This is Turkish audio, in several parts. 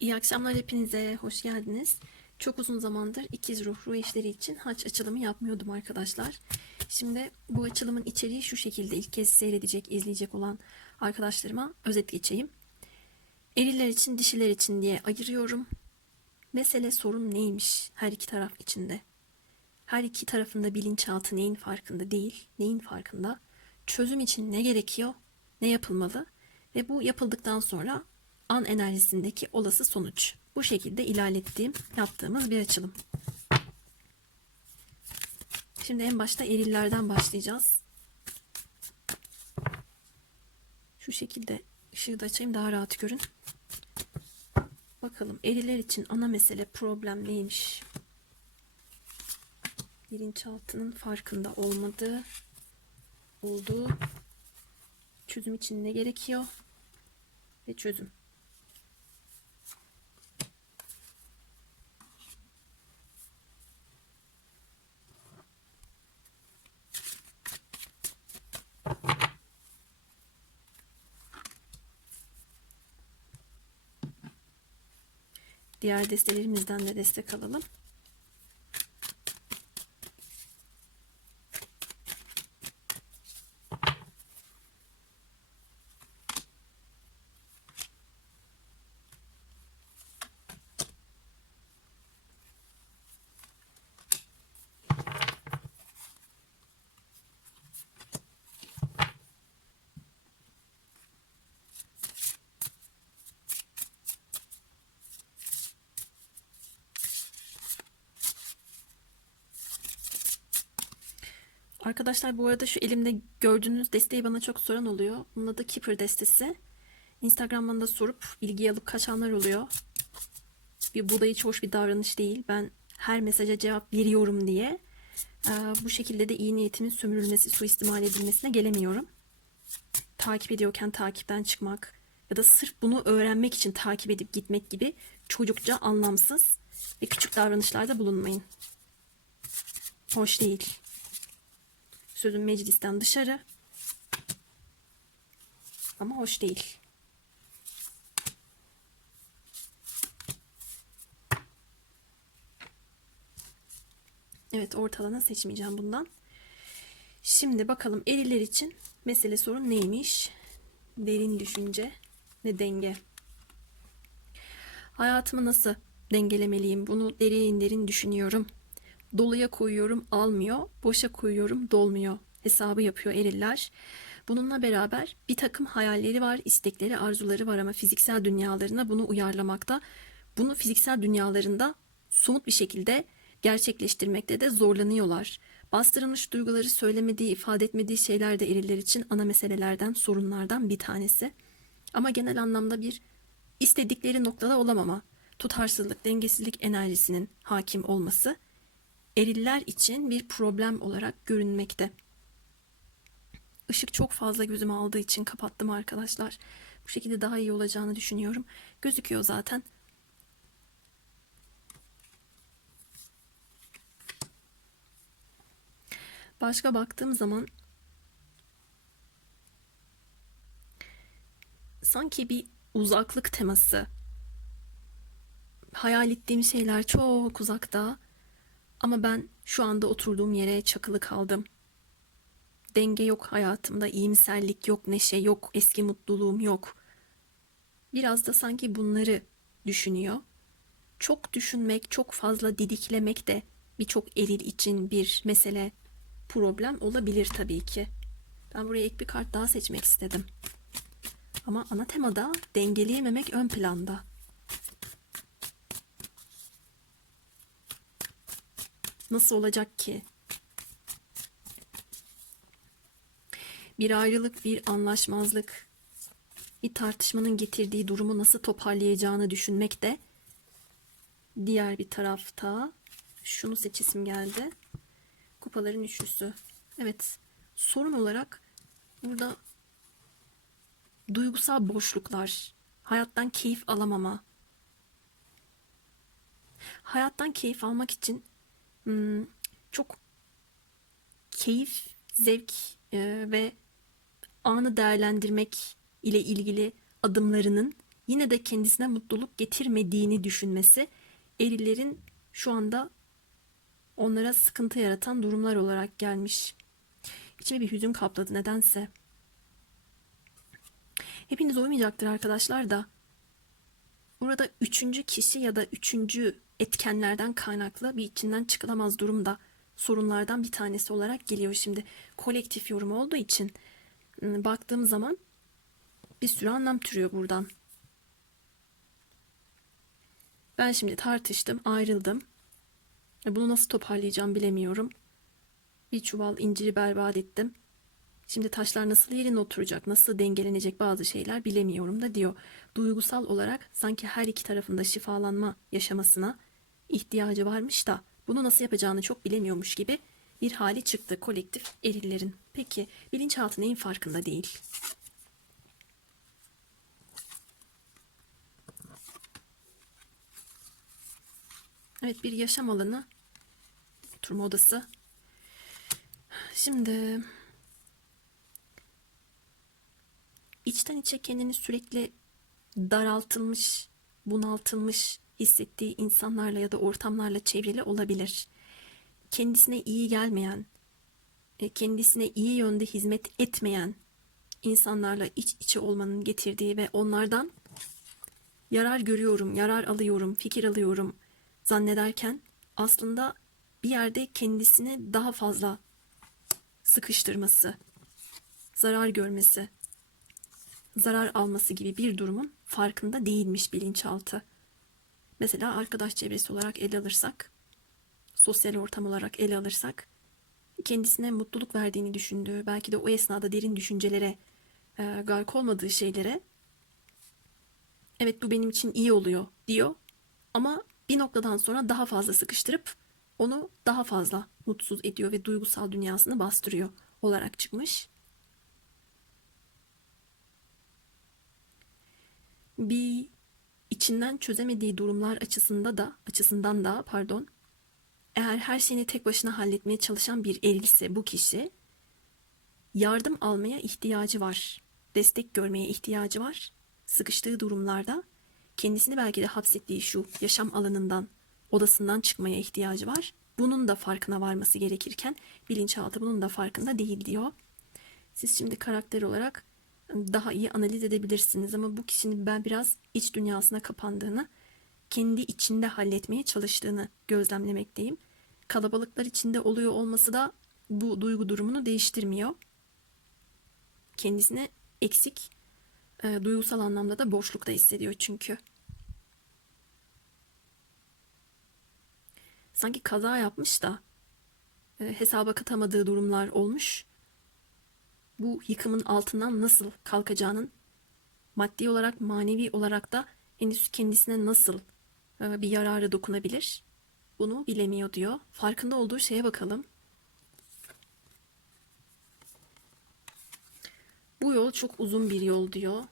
İyi akşamlar hepinize, hoş geldiniz. Çok uzun zamandır ikiz ruh ruh eşleri için haç açılımı yapmıyordum arkadaşlar. Şimdi bu açılımın içeriği şu şekilde ilk kez seyredecek, izleyecek olan arkadaşlarıma özet geçeyim. Eriller için, dişiler için diye ayırıyorum. Mesele sorun neymiş her iki taraf içinde? Her iki tarafında bilinçaltı neyin farkında değil, neyin farkında? Çözüm için ne gerekiyor, ne yapılmalı ve bu yapıldıktan sonra an enerjisindeki olası sonuç. Bu şekilde ilerlettiğim, yaptığımız bir açılım. Şimdi en başta erillerden başlayacağız. Şu şekilde ışığı da açayım daha rahat görün. Bakalım eriller için ana mesele problem neymiş? Bilinçaltının farkında olmadığı, olduğu, çözüm için ne gerekiyor ve çözüm. Diğer destelerimizden de destek alalım. Arkadaşlar bu arada şu elimde gördüğünüz desteği bana çok soran oluyor. Bunun adı Keeper destesi. Instagram'dan da sorup ilgi alıp kaçanlar oluyor. Bir, bu da hiç hoş bir davranış değil. Ben her mesaja cevap veriyorum diye e, bu şekilde de iyi niyetimin sömürülmesi, suistimal edilmesine gelemiyorum. Takip ediyorken takipten çıkmak ya da sırf bunu öğrenmek için takip edip gitmek gibi çocukça anlamsız ve küçük davranışlarda bulunmayın. Hoş değil. Sözüm meclisten dışarı. Ama hoş değil. Evet ortalana seçmeyeceğim bundan. Şimdi bakalım eriler için mesele sorun neymiş? Derin düşünce ve denge. Hayatımı nasıl dengelemeliyim? Bunu derin derin düşünüyorum. Doluya koyuyorum almıyor, boşa koyuyorum dolmuyor hesabı yapıyor eriller. Bununla beraber bir takım hayalleri var, istekleri, arzuları var ama fiziksel dünyalarına bunu uyarlamakta, bunu fiziksel dünyalarında somut bir şekilde gerçekleştirmekte de zorlanıyorlar. Bastırılmış duyguları söylemediği, ifade etmediği şeyler de eriller için ana meselelerden, sorunlardan bir tanesi. Ama genel anlamda bir istedikleri noktada olamama, tutarsızlık, dengesizlik enerjisinin hakim olması eriller için bir problem olarak görünmekte. Işık çok fazla gözüme aldığı için kapattım arkadaşlar. Bu şekilde daha iyi olacağını düşünüyorum. Gözüküyor zaten. Başka baktığım zaman sanki bir uzaklık teması. Hayal ettiğim şeyler çok uzakta ama ben şu anda oturduğum yere çakılı kaldım. Denge yok hayatımda, iyimserlik yok, neşe yok, eski mutluluğum yok. Biraz da sanki bunları düşünüyor. Çok düşünmek, çok fazla didiklemek de birçok eril için bir mesele, problem olabilir tabii ki. Ben buraya ek bir kart daha seçmek istedim. Ama ana temada dengeleyememek ön planda. Nasıl olacak ki? Bir ayrılık, bir anlaşmazlık, bir tartışmanın getirdiği durumu nasıl toparlayacağını düşünmek de diğer bir tarafta şunu seçisim geldi. Kupaların üçlüsü. Evet, sorun olarak burada duygusal boşluklar, hayattan keyif alamama. Hayattan keyif almak için çok keyif, zevk e, ve anı değerlendirmek ile ilgili adımlarının yine de kendisine mutluluk getirmediğini düşünmesi erillerin şu anda onlara sıkıntı yaratan durumlar olarak gelmiş. İçime bir hüzün kapladı nedense. Hepiniz uymayacaktır arkadaşlar da. Burada üçüncü kişi ya da üçüncü etkenlerden kaynaklı bir içinden çıkılamaz durumda sorunlardan bir tanesi olarak geliyor şimdi. Kolektif yorum olduğu için ım, baktığım zaman bir sürü anlam türüyor buradan. Ben şimdi tartıştım, ayrıldım. E, Bunu nasıl toparlayacağım bilemiyorum. Bir çuval inciri berbat ettim. Şimdi taşlar nasıl yerine oturacak, nasıl dengelenecek bazı şeyler bilemiyorum da diyor. Duygusal olarak sanki her iki tarafında şifalanma yaşamasına ihtiyacı varmış da bunu nasıl yapacağını çok bilemiyormuş gibi bir hali çıktı kolektif erillerin. Peki bilinçaltı neyin farkında değil? Evet bir yaşam alanı, oturma odası. Şimdi içten içe kendini sürekli daraltılmış, bunaltılmış hissettiği insanlarla ya da ortamlarla çevrili olabilir. Kendisine iyi gelmeyen, e, kendisine iyi yönde hizmet etmeyen insanlarla iç içe olmanın getirdiği ve onlardan yarar görüyorum, yarar alıyorum, fikir alıyorum zannederken aslında bir yerde kendisini daha fazla sıkıştırması, zarar görmesi, zarar alması gibi bir durumun farkında değilmiş bilinçaltı. Mesela arkadaş çevresi olarak ele alırsak, sosyal ortam olarak ele alırsak, kendisine mutluluk verdiğini düşündüğü, belki de o esnada derin düşüncelere, e, gark olmadığı şeylere, evet bu benim için iyi oluyor diyor. Ama bir noktadan sonra daha fazla sıkıştırıp onu daha fazla mutsuz ediyor ve duygusal dünyasını bastırıyor olarak çıkmış. Bir içinden çözemediği durumlar açısında da açısından da pardon eğer her şeyini tek başına halletmeye çalışan bir erilse bu kişi yardım almaya ihtiyacı var. Destek görmeye ihtiyacı var. Sıkıştığı durumlarda kendisini belki de hapsettiği şu yaşam alanından, odasından çıkmaya ihtiyacı var. Bunun da farkına varması gerekirken bilinçaltı bunun da farkında değil diyor. Siz şimdi karakter olarak daha iyi analiz edebilirsiniz ama bu kişinin ben biraz iç dünyasına kapandığını, kendi içinde halletmeye çalıştığını gözlemlemekteyim. Kalabalıklar içinde oluyor olması da bu duygu durumunu değiştirmiyor. Kendisine eksik, e, duygusal anlamda da boşlukta hissediyor çünkü. Sanki kaza yapmış da e, hesaba katamadığı durumlar olmuş bu yıkımın altından nasıl kalkacağının maddi olarak manevi olarak da henüz kendisine nasıl e, bir yararı dokunabilir bunu bilemiyor diyor. Farkında olduğu şeye bakalım. Bu yol çok uzun bir yol diyor.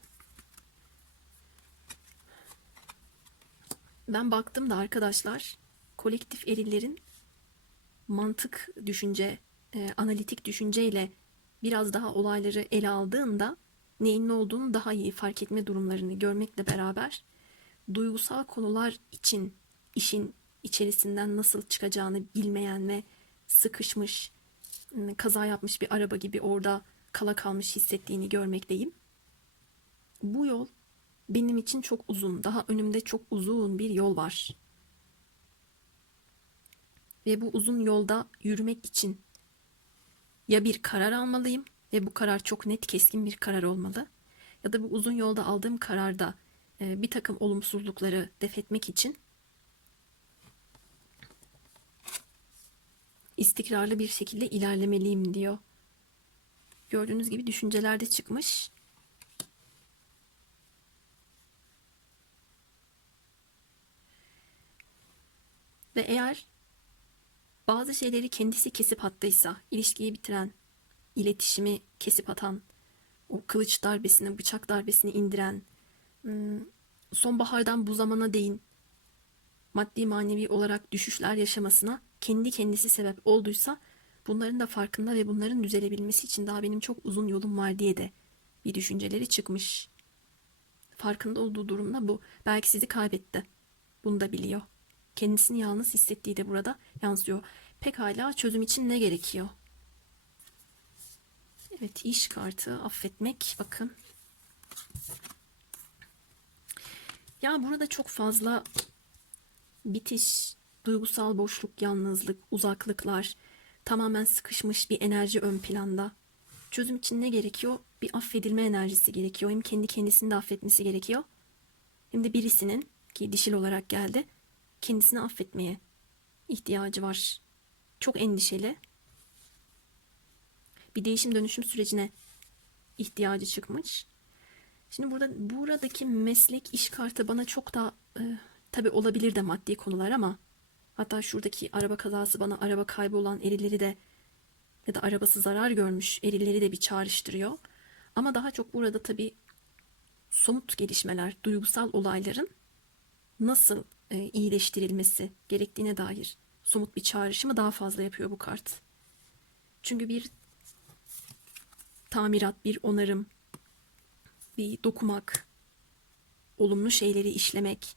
Ben baktım da arkadaşlar kolektif erillerin mantık düşünce, e, analitik düşünceyle biraz daha olayları ele aldığında neyin ne olduğunu daha iyi fark etme durumlarını görmekle beraber duygusal konular için işin içerisinden nasıl çıkacağını bilmeyen ve sıkışmış, ıı, kaza yapmış bir araba gibi orada kala kalmış hissettiğini görmekteyim. Bu yol benim için çok uzun, daha önümde çok uzun bir yol var. Ve bu uzun yolda yürümek için ya bir karar almalıyım ve bu karar çok net keskin bir karar olmalı ya da bu uzun yolda aldığım kararda e, bir takım olumsuzlukları def etmek için istikrarlı bir şekilde ilerlemeliyim diyor. Gördüğünüz gibi düşüncelerde çıkmış. Ve eğer bazı şeyleri kendisi kesip attıysa, ilişkiyi bitiren, iletişimi kesip atan, o kılıç darbesini, bıçak darbesini indiren, hmm, sonbahardan bu zamana değin maddi manevi olarak düşüşler yaşamasına kendi kendisi sebep olduysa bunların da farkında ve bunların düzelebilmesi için daha benim çok uzun yolum var diye de bir düşünceleri çıkmış. farkında olduğu durumda bu. Belki sizi kaybetti. Bunu da biliyor. Kendisini yalnız hissettiği de burada yansıyor. Pekala çözüm için ne gerekiyor? Evet iş kartı affetmek bakın. Ya burada çok fazla bitiş, duygusal boşluk, yalnızlık, uzaklıklar, tamamen sıkışmış bir enerji ön planda. Çözüm için ne gerekiyor? Bir affedilme enerjisi gerekiyor. Hem kendi kendisini de affetmesi gerekiyor. Hem de birisinin ki dişil olarak geldi kendisini affetmeye ihtiyacı var. Çok endişeli. Bir değişim dönüşüm sürecine ihtiyacı çıkmış. Şimdi burada buradaki meslek iş kartı bana çok da e, tabi olabilir de maddi konular ama hatta şuradaki araba kazası bana araba kaybolan erileri de ya da arabası zarar görmüş erileri de bir çağrıştırıyor. Ama daha çok burada tabi somut gelişmeler, duygusal olayların nasıl iyileştirilmesi gerektiğine dair somut bir çağrışımı daha fazla yapıyor bu kart. Çünkü bir tamirat, bir onarım, bir dokumak, olumlu şeyleri işlemek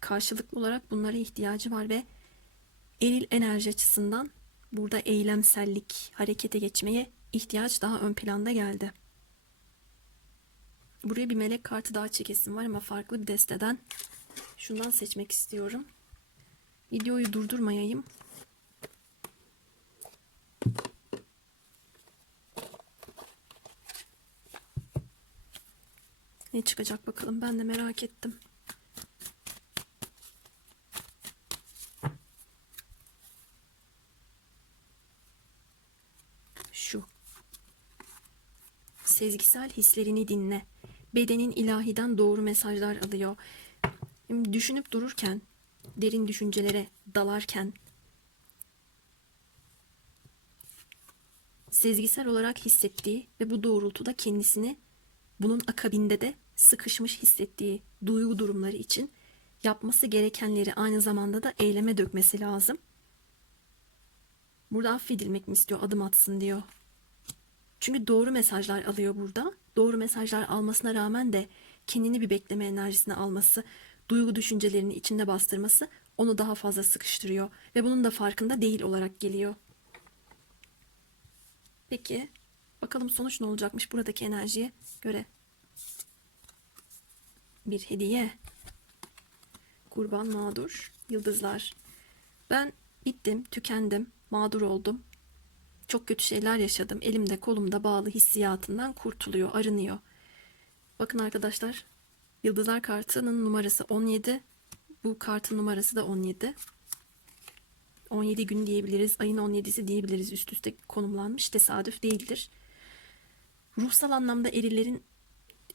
karşılıklı olarak bunlara ihtiyacı var ve eril enerji açısından burada eylemsellik, harekete geçmeye ihtiyaç daha ön planda geldi. Buraya bir melek kartı daha çekesim var ama farklı bir desteden şundan seçmek istiyorum. Videoyu durdurmayayım. Ne çıkacak bakalım ben de merak ettim. Şu. Sezgisel hislerini dinle. Bedenin ilahiden doğru mesajlar alıyor. Düşünüp dururken, derin düşüncelere dalarken sezgisel olarak hissettiği ve bu doğrultuda kendisini bunun akabinde de sıkışmış hissettiği duygu durumları için yapması gerekenleri aynı zamanda da eyleme dökmesi lazım. Burada affedilmek mi istiyor, adım atsın diyor. Çünkü doğru mesajlar alıyor burada. Doğru mesajlar almasına rağmen de kendini bir bekleme enerjisine alması, duygu düşüncelerini içinde bastırması onu daha fazla sıkıştırıyor ve bunun da farkında değil olarak geliyor. Peki bakalım sonuç ne olacakmış buradaki enerjiye göre. Bir hediye. Kurban mağdur. Yıldızlar. Ben bittim, tükendim, mağdur oldum. Çok kötü şeyler yaşadım. Elimde kolumda bağlı hissiyatından kurtuluyor, arınıyor. Bakın arkadaşlar. Yıldızlar kartının numarası 17. Bu kartın numarası da 17. 17 gün diyebiliriz. Ayın 17'si diyebiliriz. Üst üste konumlanmış. Tesadüf değildir. Ruhsal anlamda erilerin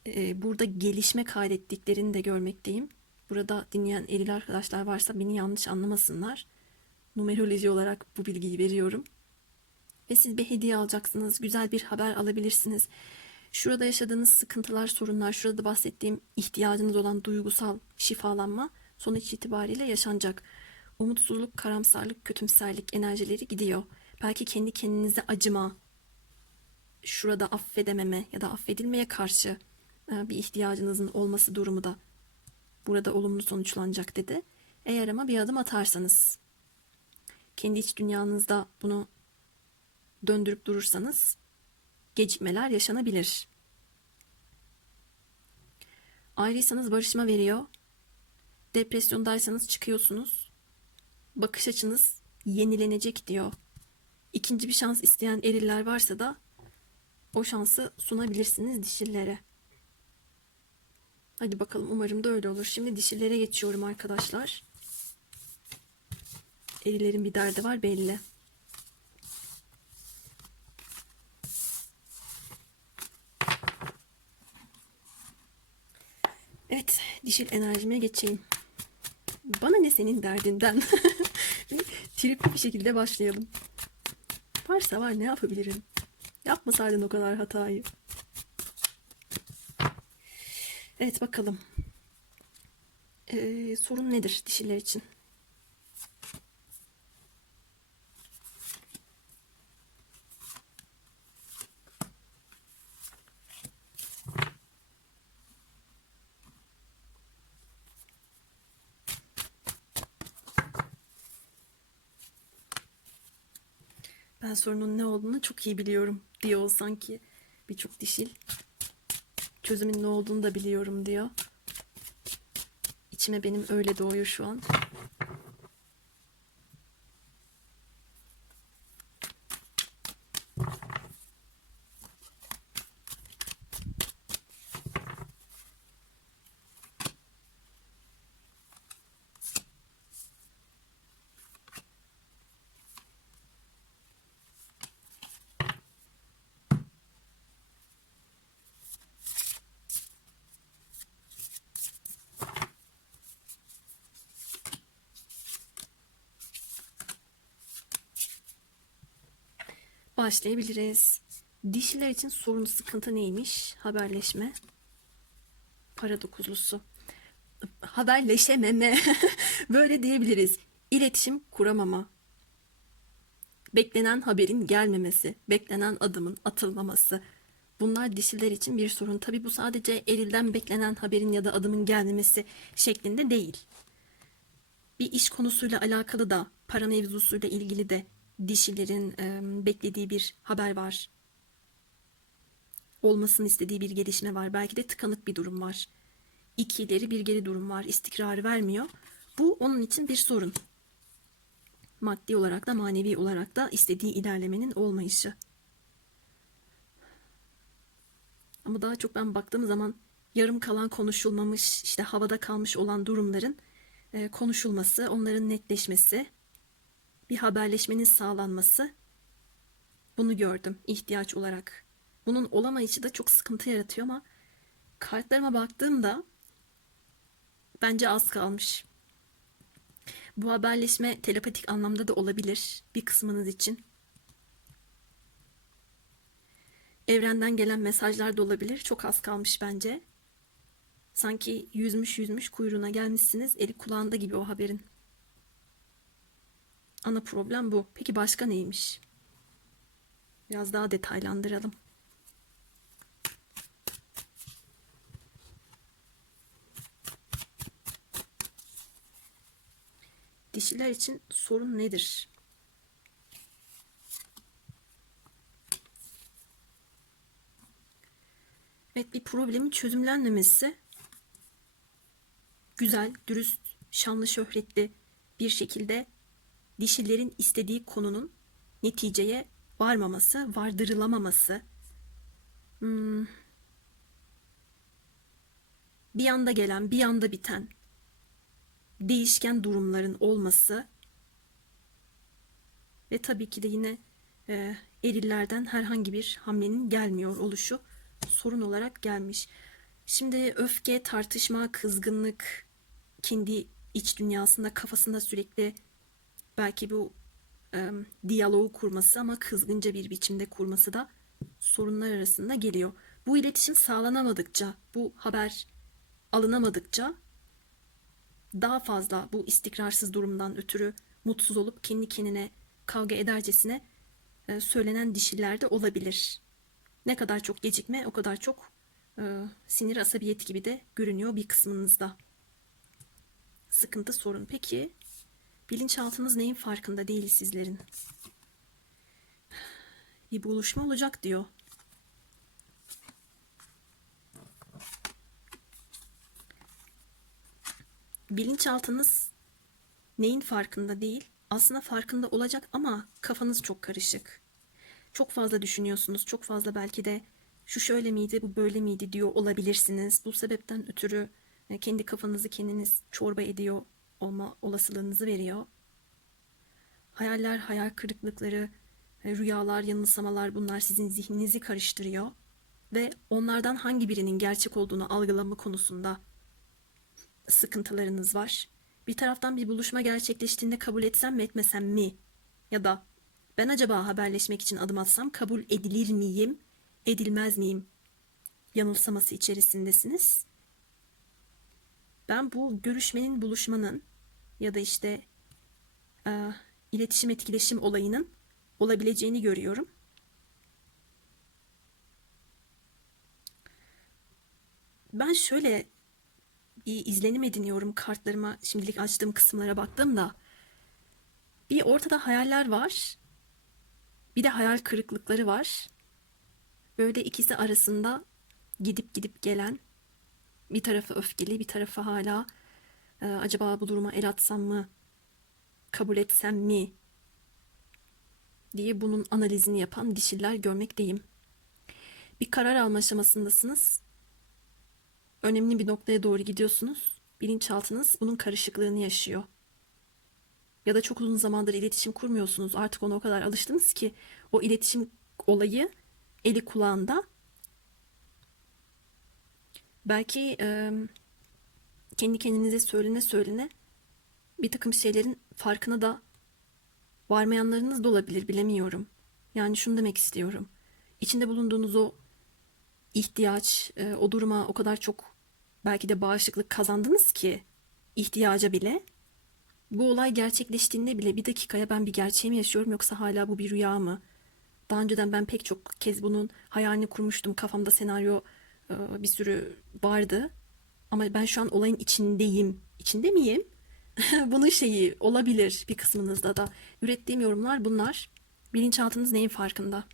e, burada gelişme kaydettiklerini de görmekteyim. Burada dinleyen eril arkadaşlar varsa beni yanlış anlamasınlar. Numeroloji olarak bu bilgiyi veriyorum. Ve siz bir hediye alacaksınız. Güzel bir haber alabilirsiniz. Şurada yaşadığınız sıkıntılar, sorunlar, şurada bahsettiğim ihtiyacınız olan duygusal şifalanma sonuç itibariyle yaşanacak. Umutsuzluk, karamsarlık, kötümserlik enerjileri gidiyor. Belki kendi kendinize acıma, şurada affedememe ya da affedilmeye karşı e, bir ihtiyacınızın olması durumu da burada olumlu sonuçlanacak dedi. Eğer ama bir adım atarsanız, kendi iç dünyanızda bunu döndürüp durursanız gecikmeler yaşanabilir. Ayrıysanız barışma veriyor. Depresyondaysanız çıkıyorsunuz. Bakış açınız yenilenecek diyor. İkinci bir şans isteyen eriller varsa da o şansı sunabilirsiniz dişillere. Hadi bakalım umarım da öyle olur. Şimdi dişillere geçiyorum arkadaşlar. Erilerin bir derdi var belli. Evet, dişil enerjime geçeyim. Bana ne senin derdinden? Tripli bir şekilde başlayalım. Varsa var ne yapabilirim? Yapmasaydın o kadar hatayı. Evet bakalım. Ee, sorun nedir dişiler için? Ben sorunun ne olduğunu çok iyi biliyorum diyor sanki birçok dişil. Çözümün ne olduğunu da biliyorum diyor. İçime benim öyle doğuyor şu an. Başlayabiliriz. Dişiler için sorun sıkıntı neymiş? Haberleşme. Para dokuzlusu. Haberleşememe. Böyle diyebiliriz. İletişim kuramama. Beklenen haberin gelmemesi. Beklenen adımın atılmaması. Bunlar dişiler için bir sorun. Tabi bu sadece erilden beklenen haberin ya da adımın gelmemesi şeklinde değil bir iş konusuyla alakalı da para mevzusuyla ilgili de dişilerin e, beklediği bir haber var. Olmasını istediği bir gelişme var. Belki de tıkanık bir durum var. İki ileri bir geri durum var. İstikrarı vermiyor. Bu onun için bir sorun. Maddi olarak da manevi olarak da istediği ilerlemenin olmayışı. Ama daha çok ben baktığım zaman yarım kalan konuşulmamış, işte havada kalmış olan durumların konuşulması, onların netleşmesi, bir haberleşmenin sağlanması bunu gördüm ihtiyaç olarak. Bunun olamayışı da çok sıkıntı yaratıyor ama kartlarıma baktığımda bence az kalmış. Bu haberleşme telepatik anlamda da olabilir bir kısmınız için. Evrenden gelen mesajlar da olabilir. Çok az kalmış bence. Sanki yüzmüş yüzmüş kuyruğuna gelmişsiniz. Eli kulağında gibi o haberin. Ana problem bu. Peki başka neymiş? Biraz daha detaylandıralım. Dişiler için sorun nedir? Evet bir problemin çözümlenmemesi güzel, dürüst, şanlı şöhretli bir şekilde dişilerin istediği konunun neticeye varmaması, vardırılamaması, hmm, bir anda gelen, bir anda biten değişken durumların olması ve tabii ki de yine e, erillerden herhangi bir hamlenin gelmiyor oluşu sorun olarak gelmiş. Şimdi öfke, tartışma, kızgınlık, kendi iç dünyasında kafasında sürekli belki bu e, diyaloğu kurması ama kızgınca bir biçimde kurması da sorunlar arasında geliyor. Bu iletişim sağlanamadıkça, bu haber alınamadıkça daha fazla bu istikrarsız durumdan ötürü mutsuz olup kendi kendine kavga edercesine e, söylenen dişiller de olabilir. Ne kadar çok gecikme o kadar çok e, sinir asabiyet gibi de görünüyor bir kısmınızda sıkıntı sorun. Peki bilinçaltınız neyin farkında değil sizlerin? Bir buluşma olacak diyor. Bilinçaltınız neyin farkında değil? Aslında farkında olacak ama kafanız çok karışık. Çok fazla düşünüyorsunuz. Çok fazla belki de şu şöyle miydi, bu böyle miydi diyor olabilirsiniz. Bu sebepten ötürü kendi kafanızı kendiniz çorba ediyor olma olasılığınızı veriyor. Hayaller, hayal kırıklıkları, e, rüyalar, yanılsamalar bunlar sizin zihninizi karıştırıyor ve onlardan hangi birinin gerçek olduğunu algılama konusunda sıkıntılarınız var. Bir taraftan bir buluşma gerçekleştiğinde kabul etsem mi etmesem mi? Ya da ben acaba haberleşmek için adım atsam kabul edilir miyim, edilmez miyim? Yanılsaması içerisindesiniz. Ben bu görüşmenin, buluşmanın ya da işte e, iletişim etkileşim olayının olabileceğini görüyorum. Ben şöyle bir izlenim ediniyorum kartlarıma şimdilik açtığım kısımlara baktığımda. Bir ortada hayaller var. Bir de hayal kırıklıkları var. Böyle ikisi arasında gidip gidip gelen bir tarafı öfkeli, bir tarafı hala e, acaba bu duruma el atsam mı, kabul etsem mi diye bunun analizini yapan dişiler görmekteyim. Bir karar alma aşamasındasınız. Önemli bir noktaya doğru gidiyorsunuz. Bilinçaltınız bunun karışıklığını yaşıyor. Ya da çok uzun zamandır iletişim kurmuyorsunuz. Artık ona o kadar alıştınız ki o iletişim olayı eli kulağında. Belki e, kendi kendinize söylene söylene bir takım şeylerin farkına da varmayanlarınız da olabilir bilemiyorum. Yani şunu demek istiyorum. İçinde bulunduğunuz o ihtiyaç, e, o duruma o kadar çok belki de bağışıklık kazandınız ki ihtiyaca bile. Bu olay gerçekleştiğinde bile bir dakikaya ben bir gerçeği mi yaşıyorum yoksa hala bu bir rüya mı? Daha önceden ben pek çok kez bunun hayalini kurmuştum. Kafamda senaryo e, bir sürü vardı. Ama ben şu an olayın içindeyim. İçinde miyim? Bunun şeyi olabilir bir kısmınızda da. Ürettiğim yorumlar bunlar. Bilinçaltınız neyin farkında?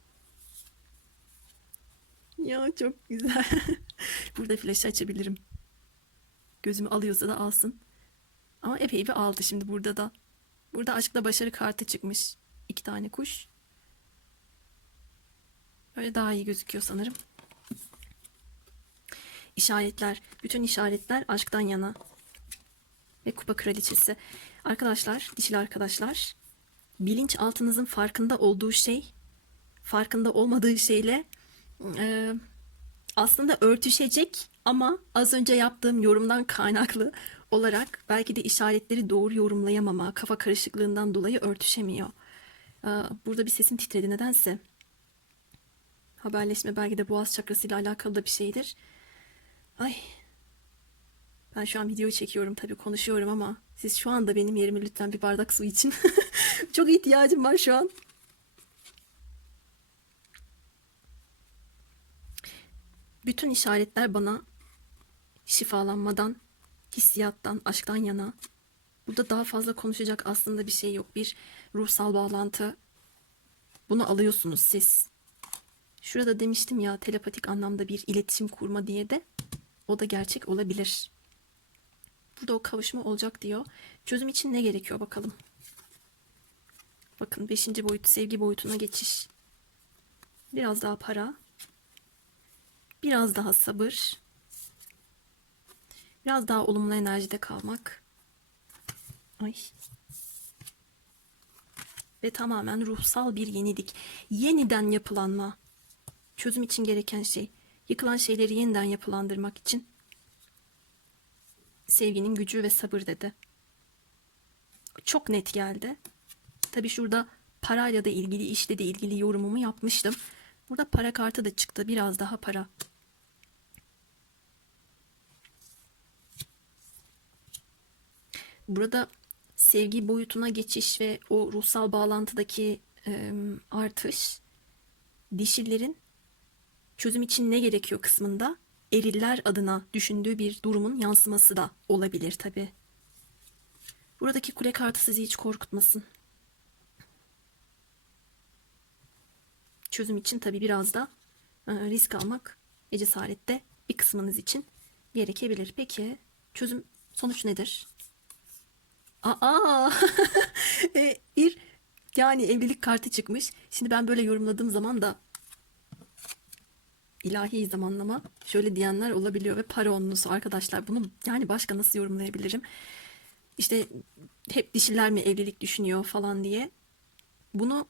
Ya çok güzel. Burada flaşı açabilirim. Gözümü alıyorsa da alsın. Ama epey bir aldı şimdi burada da. Burada aşkla başarı kartı çıkmış. İki tane kuş. Böyle daha iyi gözüküyor sanırım. İşaretler. Bütün işaretler aşktan yana. Ve kupa kraliçesi. Arkadaşlar, dişil arkadaşlar. Bilinç altınızın farkında olduğu şey, farkında olmadığı şeyle e, aslında örtüşecek ama az önce yaptığım yorumdan kaynaklı olarak belki de işaretleri doğru yorumlayamama, kafa karışıklığından dolayı örtüşemiyor. E, burada bir sesim titredi nedense. Haberleşme belki de boğaz çakrasıyla alakalı da bir şeydir. Ay. Ben şu an video çekiyorum tabii konuşuyorum ama siz şu anda benim yerime lütfen bir bardak su için. Çok ihtiyacım var şu an. Bütün işaretler bana şifalanmadan, hissiyattan, aşktan yana. Burada daha fazla konuşacak aslında bir şey yok. Bir ruhsal bağlantı. Bunu alıyorsunuz siz. Şurada demiştim ya telepatik anlamda bir iletişim kurma diye de o da gerçek olabilir. Burada o kavuşma olacak diyor. Çözüm için ne gerekiyor bakalım. Bakın 5. boyut sevgi boyutuna geçiş. Biraz daha para. Biraz daha sabır. Biraz daha olumlu enerjide kalmak. Ay. Ve tamamen ruhsal bir yenilik. Yeniden yapılanma. Çözüm için gereken şey. Yıkılan şeyleri yeniden yapılandırmak için sevginin gücü ve sabır dedi. Çok net geldi. Tabi şurada parayla da ilgili, işle de ilgili yorumumu yapmıştım. Burada para kartı da çıktı. Biraz daha para. Burada sevgi boyutuna geçiş ve o ruhsal bağlantıdaki e, artış dişilerin çözüm için ne gerekiyor kısmında eriller adına düşündüğü bir durumun yansıması da olabilir tabi. Buradaki kule kartı sizi hiç korkutmasın. Çözüm için tabi biraz da e, risk almak ve cesarette bir kısmınız için gerekebilir. Peki çözüm sonuç nedir? Aa, e, bir yani evlilik kartı çıkmış. Şimdi ben böyle yorumladığım zaman da ilahi zamanlama şöyle diyenler olabiliyor ve para onlusu arkadaşlar bunu yani başka nasıl yorumlayabilirim? İşte hep dişiler mi evlilik düşünüyor falan diye. Bunu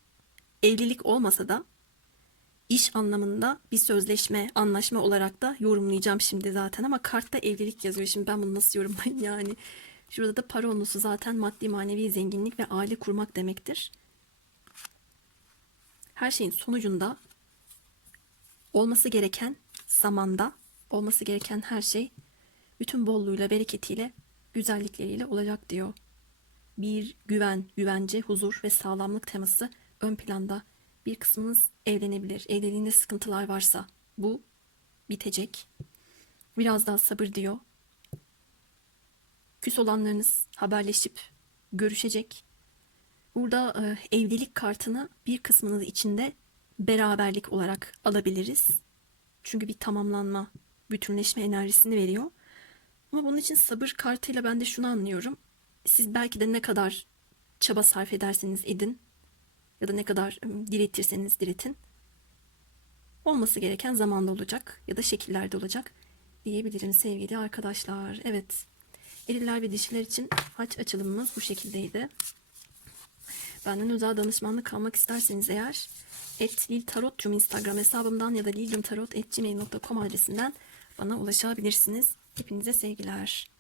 evlilik olmasa da iş anlamında bir sözleşme, anlaşma olarak da yorumlayacağım şimdi zaten ama kartta evlilik yazıyor. Şimdi ben bunu nasıl yorumlayayım yani? Şurada da para onlusu zaten maddi manevi zenginlik ve aile kurmak demektir. Her şeyin sonucunda olması gereken zamanda olması gereken her şey bütün bolluğuyla, bereketiyle, güzellikleriyle olacak diyor. Bir güven, güvence, huzur ve sağlamlık teması ön planda. Bir kısmınız evlenebilir. Evliliğinde sıkıntılar varsa bu bitecek. Biraz daha sabır diyor. Küs olanlarınız haberleşip görüşecek. Burada e, evlilik kartını bir kısmını da içinde beraberlik olarak alabiliriz. Çünkü bir tamamlanma, bütünleşme enerjisini veriyor. Ama bunun için sabır kartıyla ben de şunu anlıyorum. Siz belki de ne kadar çaba sarf ederseniz edin ya da ne kadar ım, diretirseniz diretin olması gereken zamanda olacak ya da şekillerde olacak diyebilirim sevgili arkadaşlar. Evet. Eriller ve dişiler için haç açılımımız bu Benden özel danışmanlık almak isterseniz eğer et liltarotcum Instagram hesabımdan ya da lilyumtarot.gmail.com adresinden bana ulaşabilirsiniz. Hepinize sevgiler.